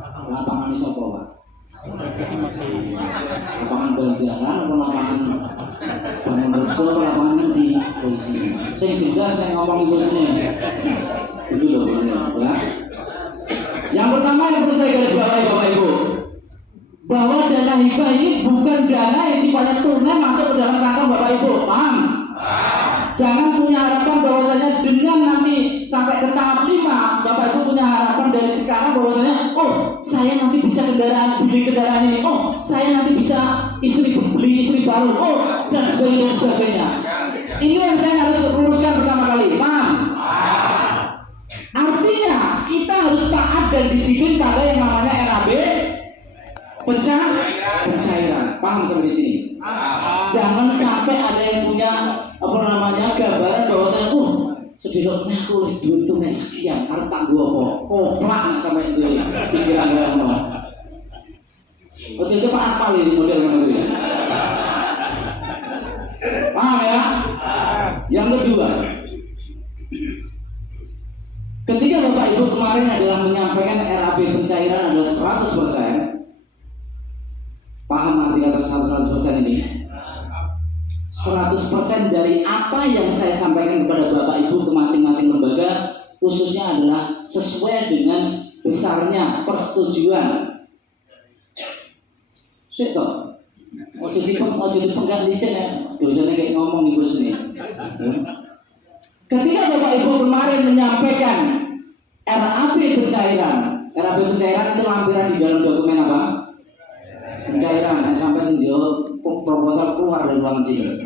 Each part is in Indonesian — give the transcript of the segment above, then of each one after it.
Lapangan iso apa, Pak? Lapangan Banjaran atau lapangan Bangun Rejo atau lapangan Ngendi? Saya jelas saya ngomong ibu sini. Dulu loh, ya. Yang pertama yang perlu saya garis bawahi Bapak Ibu, bahwa dana hibah ini bukan dana yang sifatnya tunai masuk ke dalam kantong Bapak Ibu, paham? Jangan punya harapan bahwasanya dengan nanti sampai ke tahap 5 Bapak Ibu punya harapan dari sekarang bahwasanya oh saya nanti bisa beli kendaraan ini, oh saya nanti bisa beli istri baru, oh dan sebagainya. Ini yang saya harus luruskan pertama kali, paham? Artinya kita harus taat dan disiplin pada yang namanya RAB pencairan. Paham sampai di sini? Jangan sampai ada yang punya gambaran bahwasanya sedihnya aku oleh duit tunai sekian, harus tangguh apa? Koplak nggak sampai itu pikiran dalam mau. Coba apa ini model itu ya? Paham ya? Yang kedua, ketika Bapak Ibu kemarin adalah menyampaikan RAB pencairan adalah 100%, paham arti kata 100% ini? 100% dari apa yang saya sampaikan kepada Bapak Ibu ke masing-masing lembaga khususnya adalah sesuai dengan besarnya persetujuan. Seto, mau jadi pegang di sini, dosanya kayak ngomong ibu sini. Ketika Bapak Ibu kemarin menyampaikan RAB pencairan itu lampiran di dalam dokumen apa? Pencairan, sampai sejauh proposal keluar dari ruangan sini.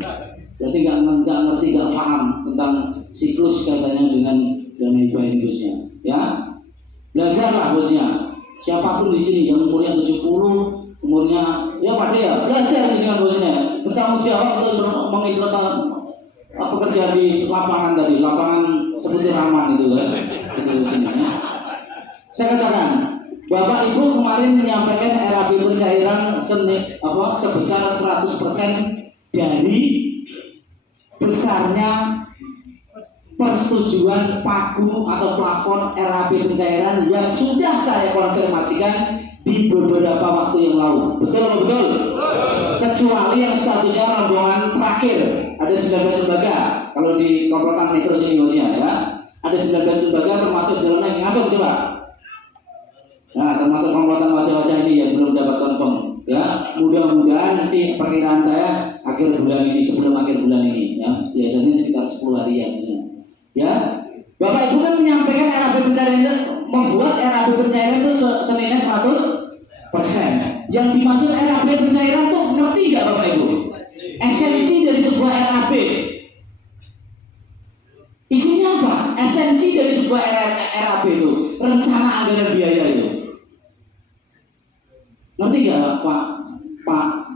Berarti nggak ngerti, nggak paham tentang siklus kaitannya dengan dana hibah ini bosnya. Ya, belajarlah bosnya. Siapapun di sini yang umurnya 70, umurnya ya Pak ya belajar dengan bosnya. Bertanggung jawab untuk mengimplementasikan pekerjaan di lapangan tadi, lapangan seperti Rahman itu kan. Itu sini. Ya. Saya katakan. Bapak Ibu kemarin menyampaikan RAB pencairan sebesar 100% dari besarnya persetujuan pagu atau plafon RAB pencairan yang sudah saya konfirmasikan di beberapa waktu yang lalu. Betul atau betul? Kecuali yang statusnya rombongan terakhir, ada 19 lembaga. Kalau di komplotan metro sini bosnya ya, ada 19 lembaga termasuk jalan yang ngacung coba. Nah, termasuk komplotan wajah-wajah ini yang belum dapat confirm. Ya, mudah-mudahan sih perkiraan saya akhir bulan ini, sebelum akhir bulan ini. Ya, biasanya sekitar 10 harian. Ya, Bapak Ibu kan menyampaikan RAB pencairan, membuat RAB pencairan itu senilai 100%. Yang dimaksud RAB pencairan itu ngerti nggak Bapak Ibu? Esensi dari sebuah RAB. Isinya apa? Esensi dari sebuah RAB itu, rencana anggaran biaya itu. Ngerti nggak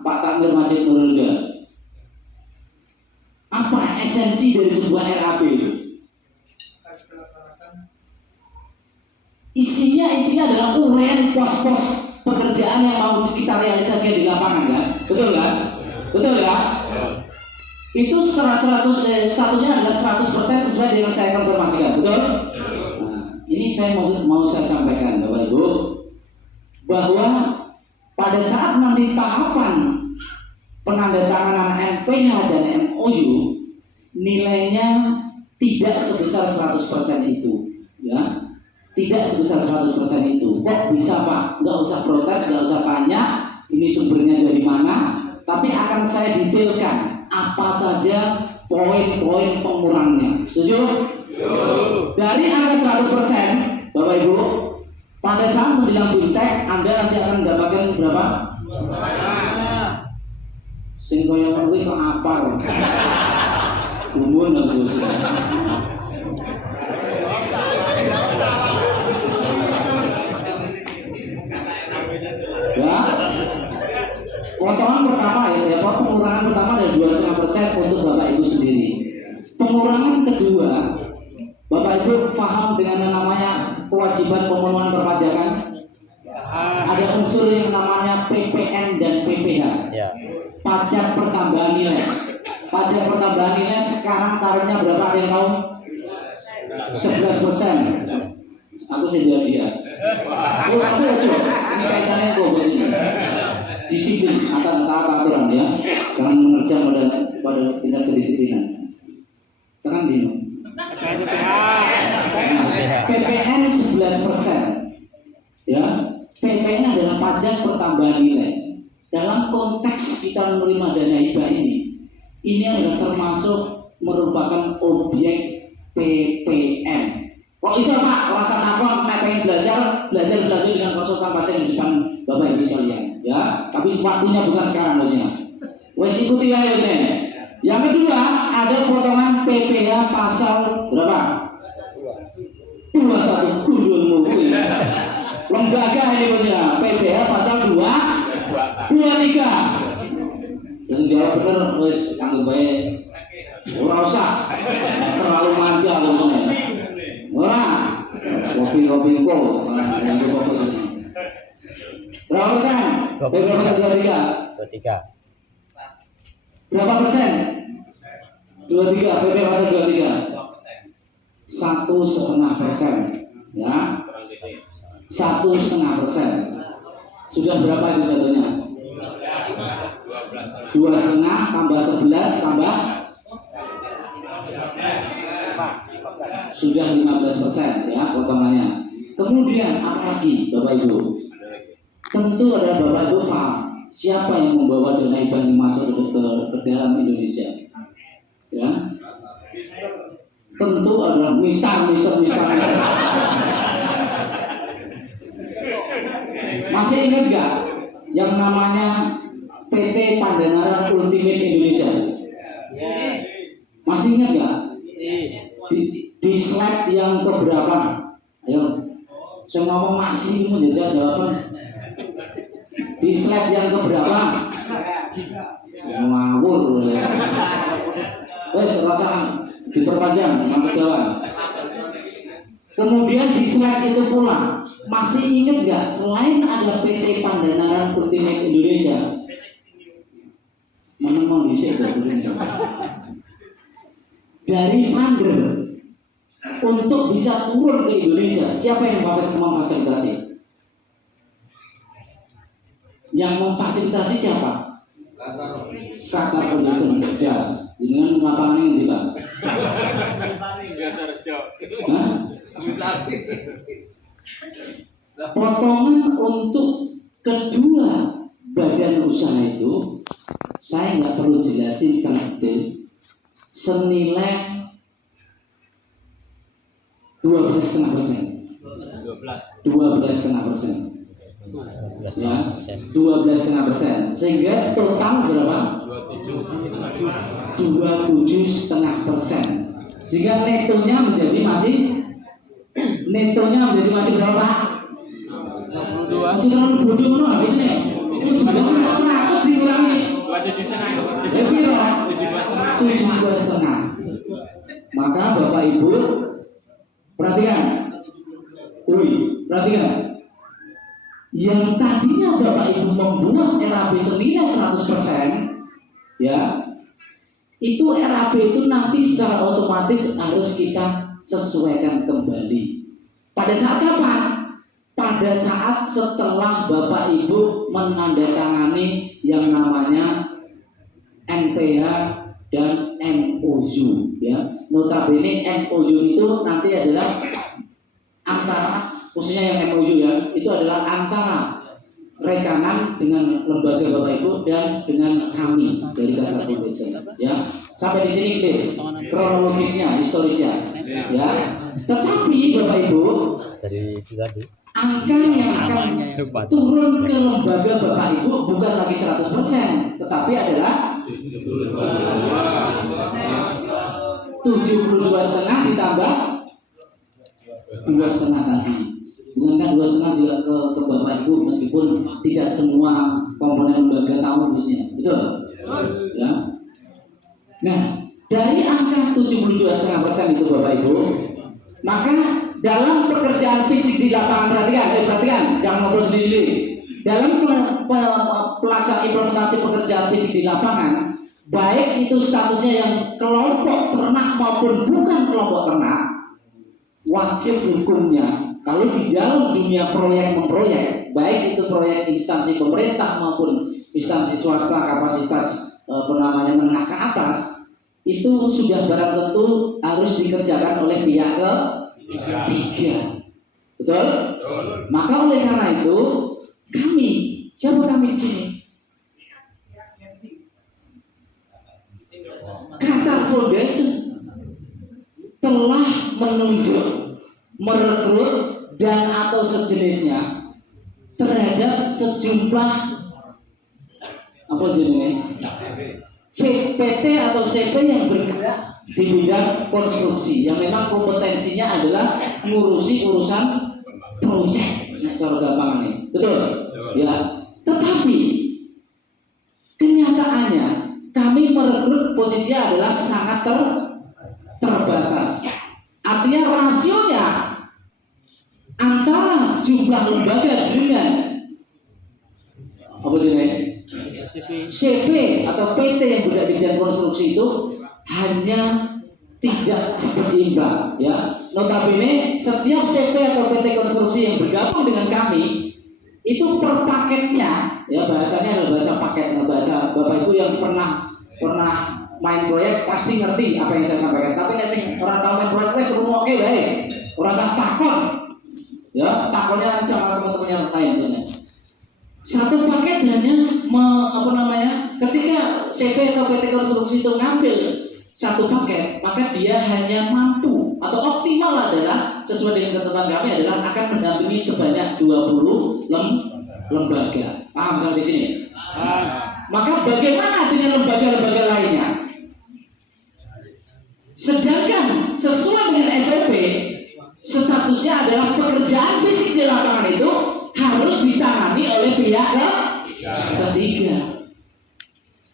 Pak Takmir Masjid Nurul Huda? Apa esensi dari sebuah RAB itu? Isinya intinya adalah uraian pos-pos pekerjaan yang mau kita realisasikan di lapangan kan? Betul kan? Betul ya? Itu statusnya adalah 100% sesuai dengan saya konfirmasikan, betul? Nah, ini saya mau saya sampaikan Bapak Ibu bahwa pada saat nanti tahapan penandatanganan NPH dan MOU nilainya tidak sebesar 100% itu, ya. Tidak sebesar 100% itu. Kok bisa Pak? Nggak usah protes, nggak usah tanya ini sumbernya dari mana, tapi akan saya detailkan apa saja poin-poin pengurangnya. Setuju? Dari angka 100%, Bapak Ibu, pada saat menjelang bintek, Anda nanti akan mendapatkan berapa? Sing koyo kuwi kok apal. Gumun aku. Ya. Potongan pertama ya, pengurangan pertama ada 2,5% untuk Bapak Ibu sendiri. Pengurangan kedua, Bapak Ibu paham dengan yang namanya kewajiban pemenuhan perpajakan? Ada unsur yang namanya PPN dan PPH. Ya. Pajak pertambahan nilai. Pajak pertambahan nilai sekarang tarifnya berapa? Ada yang tahu? 11%. Aku sudah dia. Aku aja. Ini kaitannya kok begini. Disiplin akan taat aturan ya. Jangan menerjang pada tingkat kedisiplinan. Tekan dino. PPN 11%. Ya, PPN adalah pajak pertambahan nilai. Dalam konteks kita menerima dana hibah ini adalah termasuk merupakan objek PPN. Kok bisa Pak? Alasan aku pengen belajar dengan konsultan pajak di depan Bapak Ibu sekalian, ya. Tapi waktunya bukan sekarang maksudnya. Wes ikuti aja nih. Yang kedua ada potongan PPh pasal berapa? 21 kudulmu. Lembaga ini maksudnya PPh pasal 23. Yang jawab bener wes anggap baik. Ora usah terlalu manja maksudnya. Ora. Kopi-kopi kok. Berapa persen? Berapa persen 23? Berapa persen? 23. PP pasal 23. 1,5%. Ya. 1,5%. Sudah berapa itu jatuhnya? 2,5 tambah 11 tambah sudah 15% ya potongannya. Kemudian apa lagi Bapak Ibu? Tentu ada Bapak Ibu paham siapa yang membawa dana hibah ini masuk ke dalam Indonesia? Ya, tentu adalah Mister. Masih ingat gak yang namanya PT Pandanaran Ultimate Indonesia? Masih ingat gak? Di slide yang keberapa? Ayo, saya ngomong masih mau jajal jawaban. Di slide yang keberapa? Ngawur ya. Wes rasa diperpanjang nama jawaban. Kemudian di slide itu pula masih ingat nggak? Selain ada PT Pandanaran Ultimate Indonesia, menemui di situ dari funder untuk bisa turun ke Indonesia, siapa yang memfasilitasi? Yang memfasilitasi siapa? Qatar Foundation cerdas. Dengan lapangan ini Pak. Potongan untuk kedua badan usaha itu saya nggak perlu jelasin secara detail, senilai 12,5%. 12,5%. Ya, 12,5%. Sehingga total berapa? 27,5%. Sehingga netonya menjadi masih berapa? 62. Jangan bodoh no habisnya. Itu juga 100 dikurangi. 7,5. Maka Bapak Ibu perhatikan. Yang tadinya Bapak Ibu membuat RAB senilai 100%, ya, itu RAB itu nanti secara otomatis harus kita sesuaikan kembali. Pada saat kapan? Pada saat setelah Bapak Ibu menandatangani yang namanya NPH dan MOU, ya. Notabene MOU itu nanti adalah antara, khususnya yang MOU ya, itu adalah antara rekanan dengan lembaga Bapak Ibu dan dengan kami dari Qatar Foundation, ya. Sampai di sini clear kronologisnya, historisnya, ya. Tetapi Bapak Ibu, dari angka yang akan turun ke lembaga Bapak Ibu bukan lagi 100%, tetapi adalah 72,5 ditambah 2,5 tadi. Bukankah 2,5 juga ke Bapak Ibu meskipun tidak semua komponen lembaga tahu khususnya, betul? Ya. Nah, dari angka 72,5% itu Bapak Ibu, maka dalam pekerjaan fisik di lapangan, perhatikan, jangan ngobrol sendiri. Dalam pelaksanaan implementasi pekerjaan fisik di lapangan, baik itu statusnya yang kelompok ternak maupun bukan kelompok ternak, wajib hukumnya kalau di dalam dunia proyek memproyek, baik itu proyek instansi pemerintah maupun instansi swasta kapasitas menengah ke atas, itu sudah barang tentu harus dikerjakan oleh pihak ketiga. Betul? Maka oleh karena itu siapa kami di sini? Qatar Foundation telah menunjuk, merekrut dan atau sejenisnya terhadap sejumlah apa jenisnya PT atau CV yang bergerak di bidang konstruksi yang memang kompetensinya adalah ngurusi urusan proyek, nah cara gampangannya, betul? Ya. Tetapi kenyataannya kami merekrut posisinya adalah sangat terbatas. Artinya rasionya antara jumlah lembaga dengan apa jenis CV atau PT yang berada di bidang konstruksi itu hanya tidak berimbang, ya. Notabene setiap CV atau PT konstruksi yang bergabung dengan kami itu per paketnya, ya bahasanya adalah bahasa paket, bahasa Bapak Ibu yang pernah main proyek pasti ngerti apa yang saya sampaikan. Tapi nek orang tahu main proyek wis rumoke wae. Ora usah takon. Ya, takonnya sama teman-teman yang lain. Satu paket hanya ketika CV atau PT konstruksi itu ngambil satu paket, maka dia hanya mampu atau optimal adalah sesuai dengan ketentuan kami adalah akan mendampingi sebanyak 20 lembaga. Paham sampai di sini? Maka bagaimana dengan lembaga-lembaga lainnya? Sedangkan sesuai dengan SOP, statusnya adalah pekerjaan fisik di lapangan itu harus ditangani oleh pihak ketiga.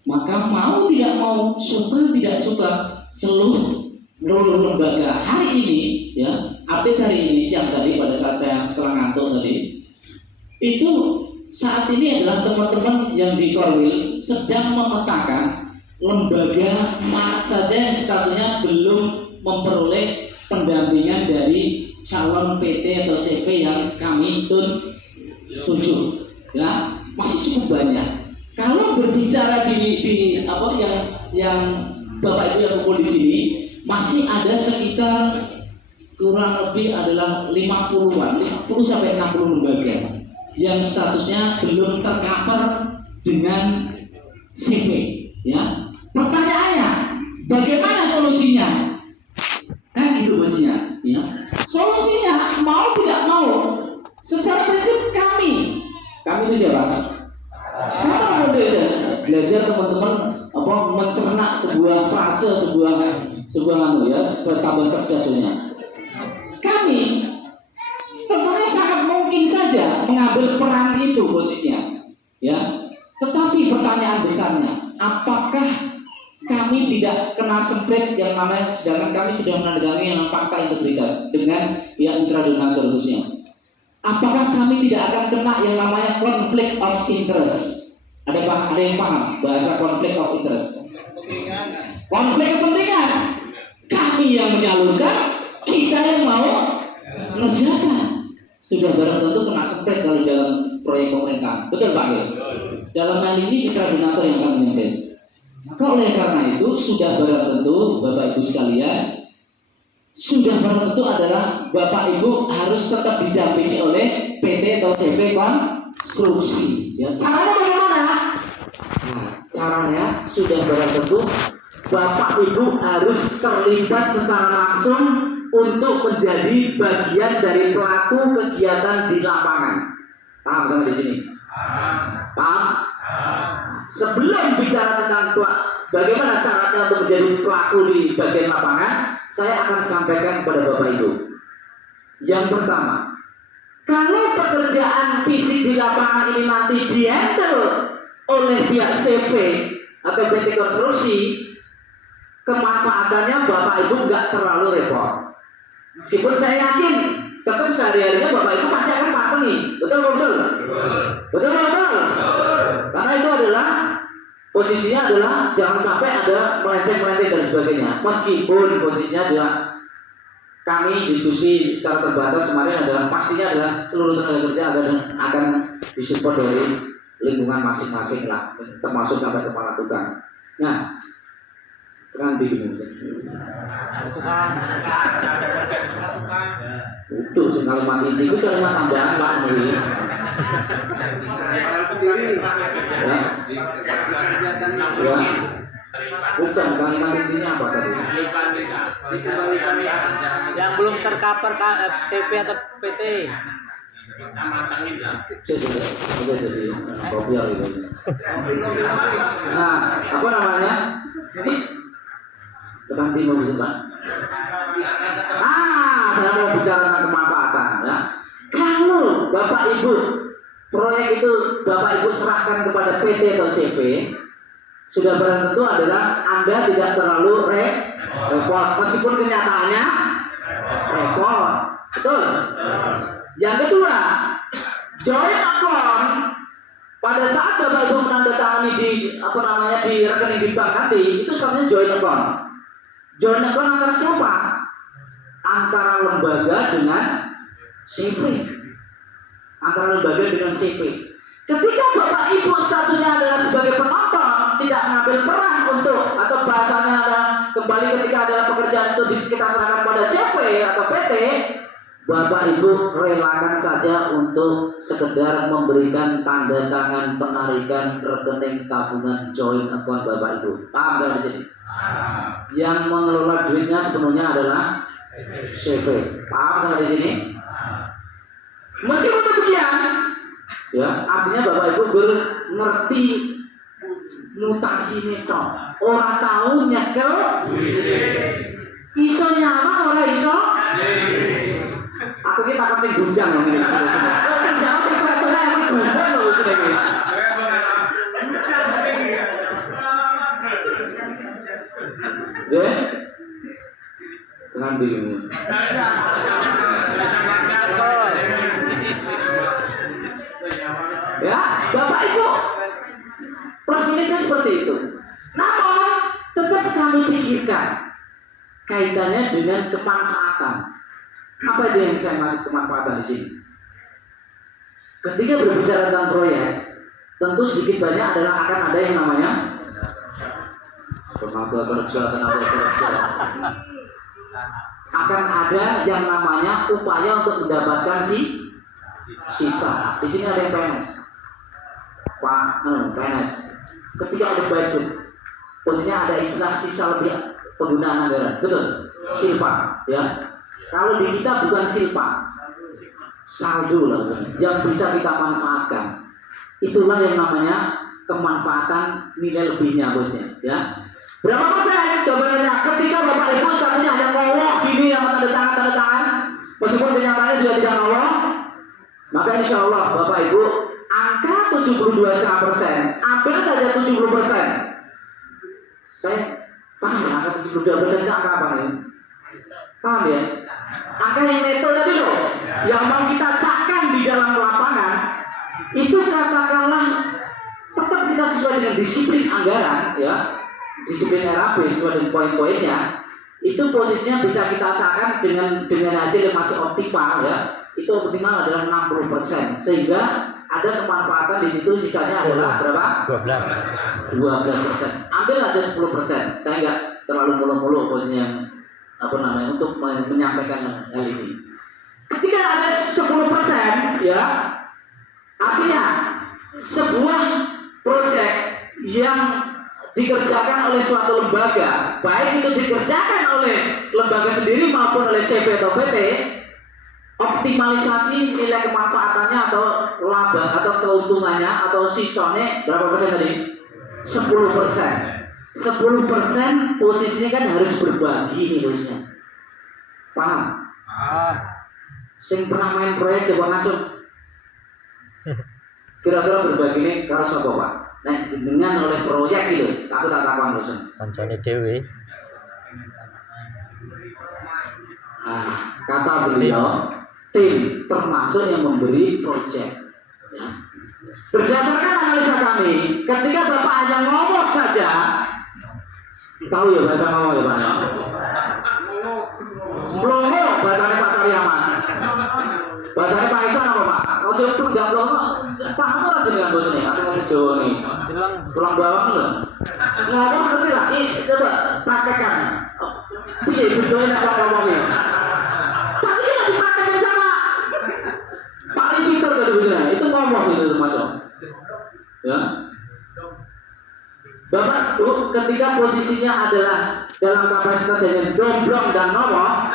Maka mau tidak mau, suka tidak suka, seluruh lembaga hari ini, ya, update hari ini siang tadi pada saat saya setelah ngantuk tadi, itu saat ini adalah teman-teman yang di Korwil sedang memetakan lembaga mana saja yang statusnya belum memperoleh pendampingan dari calon PT atau CV yang kami tuju, ya, masih cukup banyak. Kalau berbicara di apa yang Bapak Ibu yang kumpul di sini, masih ada sekitar kurang lebih adalah 50 sampai 60 lembaga yang statusnya belum tercover dengan CV, ya. Pertanyaannya, bagaimana solusinya? Kan itu bosnya, ya. Solusinya mau tidak mau, secara prinsip kami itu siapa? Qatar Foundation belajar teman-teman apa mencerna sebuah frase, sebuah ya, supaya tambah cerdasnya. Kami tentunya sangat mungkin saja mengambil peran itu posisinya, ya. Tetapi pertanyaan besarnya, apakah kami tidak kena semprit yang namanya, sedangkan kami sudah menandatangani yang fakta integritas dengan pihak mitra donatur khususnya. Apakah kami tidak akan kena yang namanya conflict of interest? Ada yang paham bahasa conflict of interest? Konflik kepentingan. Kami yang menyalurkan, kita yang mau mengerjakan. Sudah barang tentu kena semprit kalau dalam proyek pemerintahan. Betul Pak ya? Dalam hal ini mitra donatur yang akan menyampaikan. Maka oleh karena itu sudah barang tentu Bapak Ibu sekalian, sudah barang tentu adalah Bapak Ibu harus tetap didampingi oleh PT atau CV konstruksi. Ya, caranya bagaimana? Nah, caranya sudah barang tentu Bapak Ibu harus terlibat secara langsung untuk menjadi bagian dari pelaku kegiatan di lapangan. Paham sampai di sini? Paham? Sebelum bicara tentang bagaimana syaratnya untuk menjadi pelaku di bagian lapangan, saya akan sampaikan kepada Bapak Ibu. Yang pertama, kalau pekerjaan fisik di lapangan ini nanti dihandle oleh pihak CV atau PT konstruksi, kemanfaatannya Bapak Ibu nggak terlalu repot. Meskipun saya yakin tetap sehari-harinya Bapak Ibu pasti akan pantengin, betul. Karena itu adalah posisinya adalah jangan sampai ada melenceng dan sebagainya. Meskipun posisinya adalah kami diskusi secara terbatas kemarin adalah pastinya adalah seluruh tenaga kerja akan disupport dari lingkungan masing-masing lah, termasuk sampai kepala tukang. Nah, kan bingung itu kalimat inti itu kalimat tambahan Pak Muli. Ya. Bukan kalimat intinya apa tadi? Yang belum tercover CV atau PT. Jadi kopiar itu. Nah, apa namanya? Ini tekan timur itu Pak. Saya mau bicara tentang kemanfaatan ya. Kalau Bapak Ibu proyek itu Bapak Ibu serahkan kepada PT atau CV, sudah barang tentu adalah Anda tidak terlalu repot, meskipun kenyataannya repot. Betul? Yang kedua, joint account pada saat Bapak Ibu menandatangani di di rekening di bank nanti, itu sebenarnya joint account. Joint account antara siapa? Antara lembaga dengan CV. Antara lembaga dengan CV. Ketika Bapak Ibu statusnya adalah sebagai penonton, tidak mengambil peran untuk, atau bahasanya adalah kembali ketika adalah pekerjaan itu kita serahkan pada CV atau PT, Bapak Ibu relakan saja untuk sekedar memberikan tanda tangan penarikan rekening tabungan joint account Bapak Ibu. Paham kan di sini? Yang mengelola duitnya sepenuhnya adalah CV. Paham sampai di sini? Meskipun demikian, ya artinya Bapak Ibu ngerti mutasi neto. Orang tahu nyekel, iso nyama orang iso. Aku kita akan sing bujang loh ini. Kalau sing jauh sing kelihatan yang bujang loh sini. Deh, dengan dirimu. Ya, Bapak Ibu, plus minusnya seperti itu. Namun tetap kami pikirkan kaitannya dengan kemanfaatan. Apa itu yang saya maksud kemanfaatan di sini? Ketika berbicara tentang proyek, tentu sedikit banyak adalah akan ada yang namanya tenaga kerja. Akan ada yang namanya upaya untuk mendapatkan sisa. Di sini ada yang PNS. PNS. Ketika ada budget, posisinya ada istilah sisa lebih penggunaan anggaran. Betul? Silpa, ya. Kalau di kita bukan silpa, saldo lah, yang bisa kita manfaatkan. Itulah yang namanya kemanfaatan nilai lebihnya, bosnya, ya. Berapa persen? Jawabannya ketika Bapak Ibu statusnya hanya ngolok gini yang tanda tangan, meskipun kenyataannya juga tidak ngolok, maka insya Allah Bapak Ibu angka 72,5%, ambil saja 70%. Saya paham ya, angka 72% itu angka apa nih? Paham ya? Angka yang neto tadi loh, yang mau kita cakkan di dalam lapangan, itu katakanlah tetap kita sesuai dengan disiplin anggaran, ya, disiplin RAP sesuai dengan poin-poinnya, itu posisinya bisa kita cakkan dengan hasil yang masih optimal, ya. Itu optimal adalah 60%, sehingga ada kemanfaatan di situ, sisanya adalah berapa? 12%. Ambil aja 10%. Saya nggak terlalu mulu-mulu posisinya untuk menyampaikan hal ini. Ketika ada 10%, ya, artinya sebuah proyek yang dikerjakan oleh suatu lembaga, baik itu dikerjakan oleh lembaga sendiri maupun oleh CV atau PT, optimalisasi nilai kemanfaatannya atau laba atau keuntungannya atau sisanya berapa persen tadi? 10%. 10% posisinya kan harus berbagi nih bosnya. Paham? Sing pernah main proyek coba ngaco. Kira-kira berbagi nih kalau siapa Pak? Nah, dengan oleh proyek gitu, aku tak tahu bosnya. Kancane dhewe. Kata beliau, tim termasuk yang memberi proyek. Ya. Berdasarkan analisa kami, ketika Bapak hanya ngomong saja, tahu ya bahasa ngomong ya Pak? Blongo bahasanya Pak Saryaman. Bahasanya Pak Isan apa Pak? Ojo pun gak blongo. Paham ora dengan bos ini? Aku ngomong Jawa nih. Tulang bawang lho. Ngomong ngerti lah. Ini coba praktekkan. Piye bentuknya apa ngomongnya? Tapi dia dipraktekkan sama Pak Peter tadi bosnya. Itu ngomong itu termasuk. Ya. Bapak Ibu ketika posisinya adalah dalam kapasitas yang domblong dan ngomong,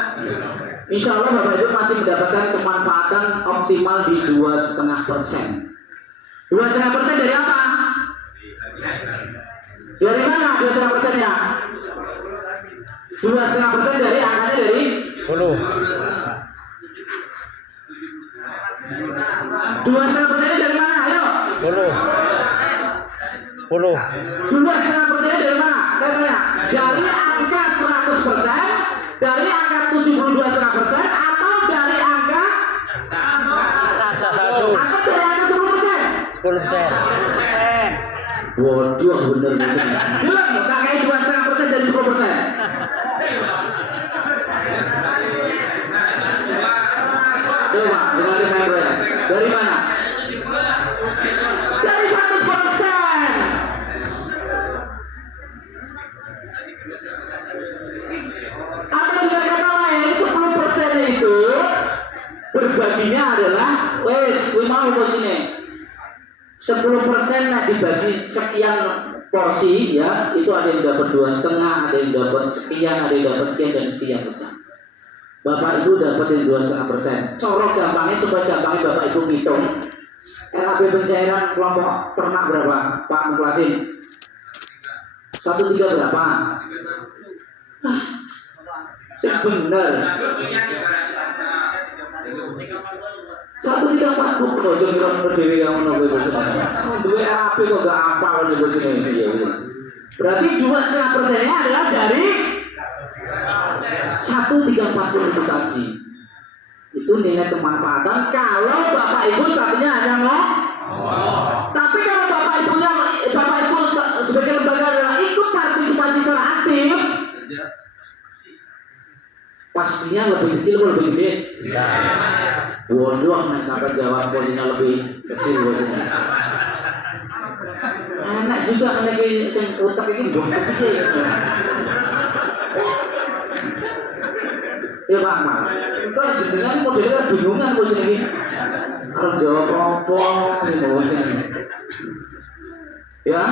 insya Allah Bapak Ibu masih mendapatkan kemanfaatan optimal di 2,5%. 2,5% dari apa? Dari mana 2,5% ya? 2,5% dari angkanya dari 10. 2,5% dari mana? Ayo. 10. 2,5% dari mana? Saya tanya. Dari angka 100%, dari angka 72,5%, atau dari angka Satu. atau dari angka 10%? 10%. Bodoh bener bener. Belum, tak kayak 2,5% dari 10%. Coba, dengan saya gue. Dari mana? Dari 100%. Atau dengan kata lain, 10% itu berbaginya adalah wes, gue mau bos ini. 10% nah dibagi sekian porsi ya, itu ada yang dapat 2,5, ada yang dapat sekian, ada yang dapat sekian dan sekian persen. Bapak Ibu dapat yang 2,5%. Corok gampangnya supaya gampangnya Bapak Ibu hitung. RAB pencairan kelompok ternak berapa? Pak mengklasin. 1,3 berapa? Benar. 1,3 4 ojo kira dhewe kamu nopo bos. Duwe RAB kok gak apa kalau bos ini ya. Berarti 2,5%-nya adalah dari 1,340 itu tadi. Itu nilai kemanfaatan kalau Bapak Ibu satunya hanya ngomong. Tapi kalau Bapak Ibu sebagai lembaga adalah ikut partisipasi secara aktif, pastinya lebih kecil atau lebih gede? Bodoh, nah sampai jawab posisinya lebih kecil posisinya. Enak juga anak yang otak ini bodoh gede. Ya Pak Mal, kalau jenengan modelnya bingungan bos ini, harus jawab apa ini bos ini. Ya,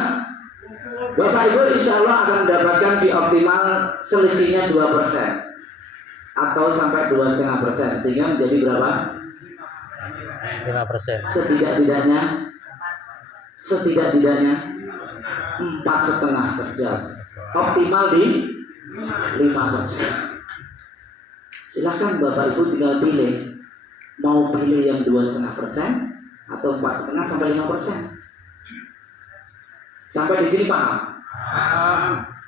Bapak Ibu insya Allah akan mendapatkan di optimal selisihnya 2% atau sampai 2,5%, sehingga menjadi berapa? 5%. Setidak-tidaknya 4,5 cerdas, optimal di 5%. Silahkan Bapak Ibu tinggal pilih, mau pilih yang 2,5% atau 4,5 sampai 5%. Sampai di sini paham?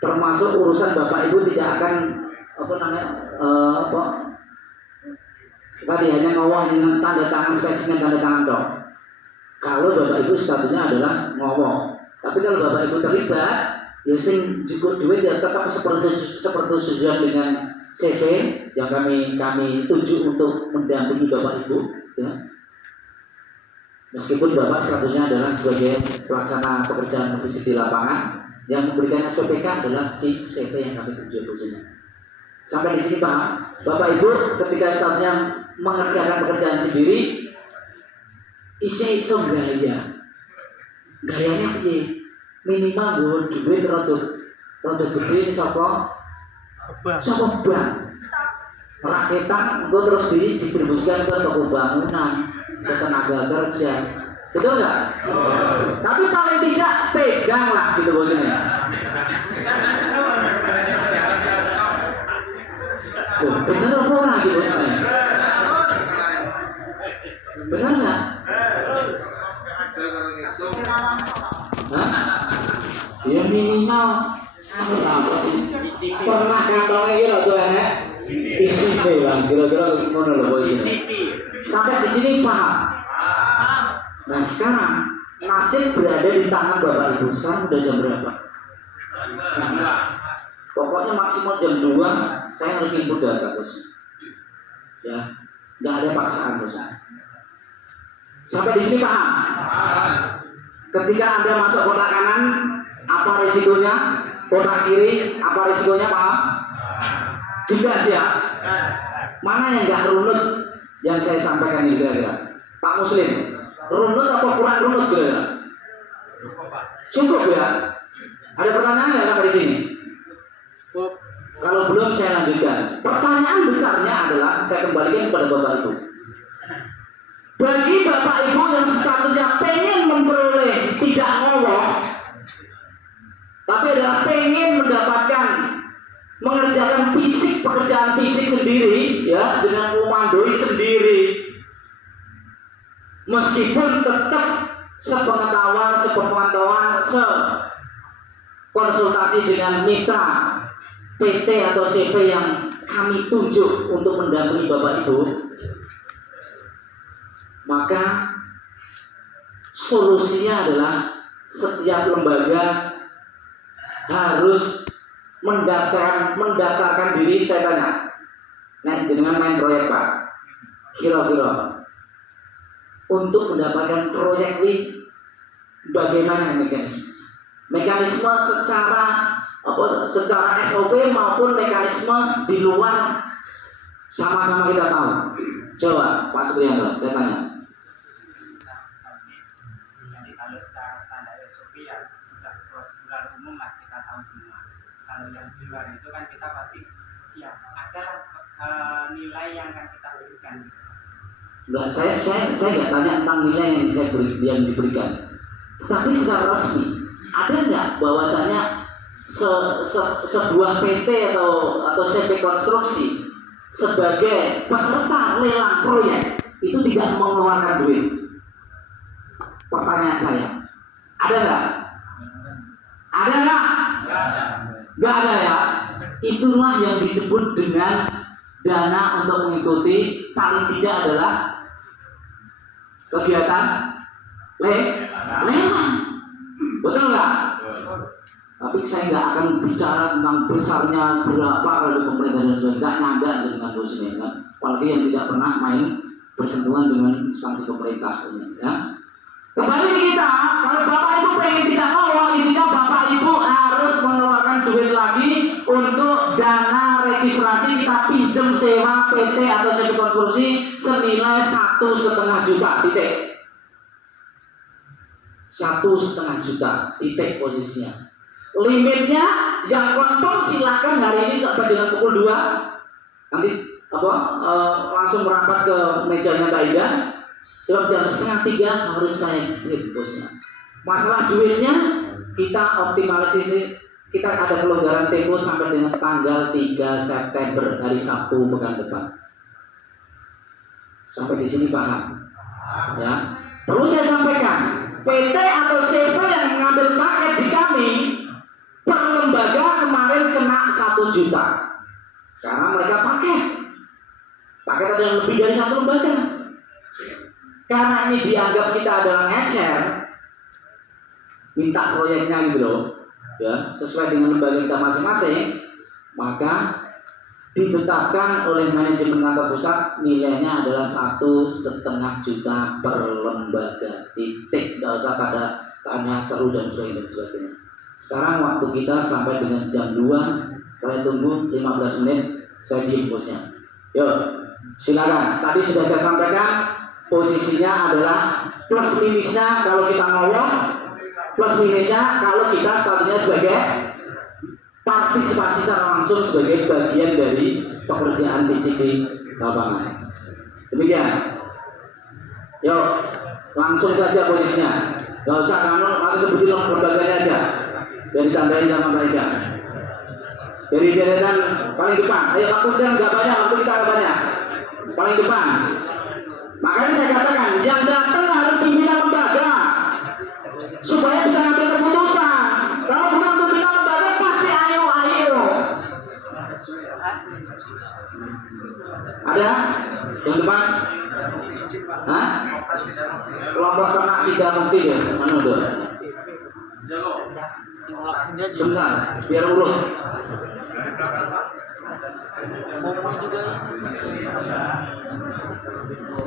Termasuk urusan Bapak Ibu tidak akan tadi hanya ngomong dengan tanda tangan spesimen tanda tangan dong. Kalau Bapak Ibu statusnya adalah ngomong, tapi kalau Bapak Ibu terlibat, ya sing cukup duit ya tetap seperti sesuai dengan CV yang kami tuju untuk mendampingi Bapak Ibu, ya. Meskipun Bapak statusnya adalah sebagai pelaksana pekerjaan fisik di lapangan, yang memberikan SPPK adalah si CV yang kami tuju posisinya. Sampai di sini Pak, Bapak Ibu ketika statusnya mengerjakan pekerjaan sendiri, iso gaya, gayanya piye? Minimal gue duit rada gede saka bank. Rakitan gue terus didistribusikan ke toko bangunan, ke tenaga kerja, betul nggak? Tapi paling tidak pegang lah gitu bosnya. Bener apa orang gitu bosnya? Bener nggak? Ya minimal apa sih? Pernah kantongnya gitu tuh ya? Isi lah, kira-kira ngono loh bos ini. Sampai di sini paham. Nah sekarang nasib berada di tangan Bapak Ibu. Sekarang udah jam berapa? Pokoknya maksimal jam 2 saya harus input data bos. Ya, nggak ada paksaan bos. Sampai di sini paham? Ketika Anda masuk kotak kanan, apa risikonya? Kotak kiri, apa risikonya, paham? Jelas ya. Mana yang nggak runut yang saya sampaikan ini kira-kira? Pak Muslim, runut apa kurang runut kira-kira? Cukup ya. Ada pertanyaan nggak sampai di sini? Kalau belum saya lanjutkan. Pertanyaan besarnya adalah saya kembalikan kepada Bapak Ibu. Bagi Bapak Ibu yang statusnya pengen memperoleh tidak ngolok, tapi adalah pengen mendapatkan mengerjakan pekerjaan fisik sendiri, ya, dengan memandoi sendiri, meskipun tetap sepengetahuan, konsultasi dengan mitra PT atau CV yang kami tunjuk untuk mendampingi Bapak Ibu, maka solusinya adalah setiap lembaga harus mendaftarkan diri. Saya tanya, nah jenengan main proyek Pak, kira-kira untuk mendapatkan proyek ini bagaimana mekanisme secara SOP maupun mekanisme di luar sama-sama kita tahu. Coba Pak Supriyanto, saya tanya. Jadi kalau secara standar SOP ya sudah prosedural umum lah, kita tahu semua. Kalau yang di luar itu kan kita pasti ya ada nilai yang akan kita berikan. Enggak, saya nggak tanya tentang nilai yang diberikan, tetapi secara resmi ada nggak bahwasanya sebuah PT atau CV konstruksi sebagai peserta lelang proyek itu tidak mengeluarkan duit? Pertanyaan saya, ada nggak? Ada nggak? Nggak ada ya. Itulah yang disebut dengan dana untuk mengikuti, paling tidak adalah kegiatan lelang. Betul nggak? Tapi saya nggak akan bicara tentang besarnya berapa kalau pemerintah dan sebagainya. Nggak nyanda dengan posisinya, kan? Apalagi yang tidak pernah main bersentuhan dengan instansi pemerintah, ya. Kembali ke kita, kalau Bapak Ibu pengen tidak mau, intinya Bapak Ibu harus mengeluarkan duit lagi untuk dana registrasi kita pinjam sewa PT atau CV konstruksi senilai 1,5 juta, titik. 1,5 juta, titik posisinya. Limitnya yang confirm silakan hari ini sampai dengan pukul 2. Nanti langsung merapat ke mejanya Mbak Ida. Sebab jam 2:30 harus saya kirim bosnya. Masalah duitnya kita optimalisasi, kita ada kelonggaran tempo sampai dengan tanggal 3 September hari Sabtu pekan depan. Sampai di sini paham? Ya. Perlu saya sampaikan, PT atau CV yang mengambil paket di kami per lembaga kemarin kena 1 juta karena mereka paket ada yang lebih dari 1 lembaga. Karena ini dianggap kita adalah ngecer, minta proyeknya gitu loh, ya, sesuai dengan lembaga kita masing-masing, maka ditetapkan oleh manajemen kantor pusat nilainya adalah 1,5 juta per lembaga, titik. Nggak usah pada tanya seru dan sebagainya. Sekarang waktu kita sampai dengan jam 2, saya tunggu 15 menit, saya diem bosnya. Yuk, silakan. Tadi sudah saya sampaikan, posisinya adalah plus minusnya kalau kita ngomong, plus minusnya kalau kita statusnya sebagai partisipasi secara langsung sebagai bagian dari pekerjaan fisik di lapangan. Demikian. Yuk, langsung saja posisinya. Gak usah kamu langsung sebutin lembaganya aja. Dari tandai sama mereka. Dari deretan paling depan. Ayo waktu kita nggak banyak, waktu kita nggak banyak. Paling depan. Makanya saya katakan, yang datang harus pimpinan lembaga supaya bisa ngambil keputusan. Kalau bukan pimpinan lembaga pasti ayo. Ada yang depan? Hah? Kelompok ternak sida mukti ya? Mana udah? Sebentar, biar urut. Kopi juga ini.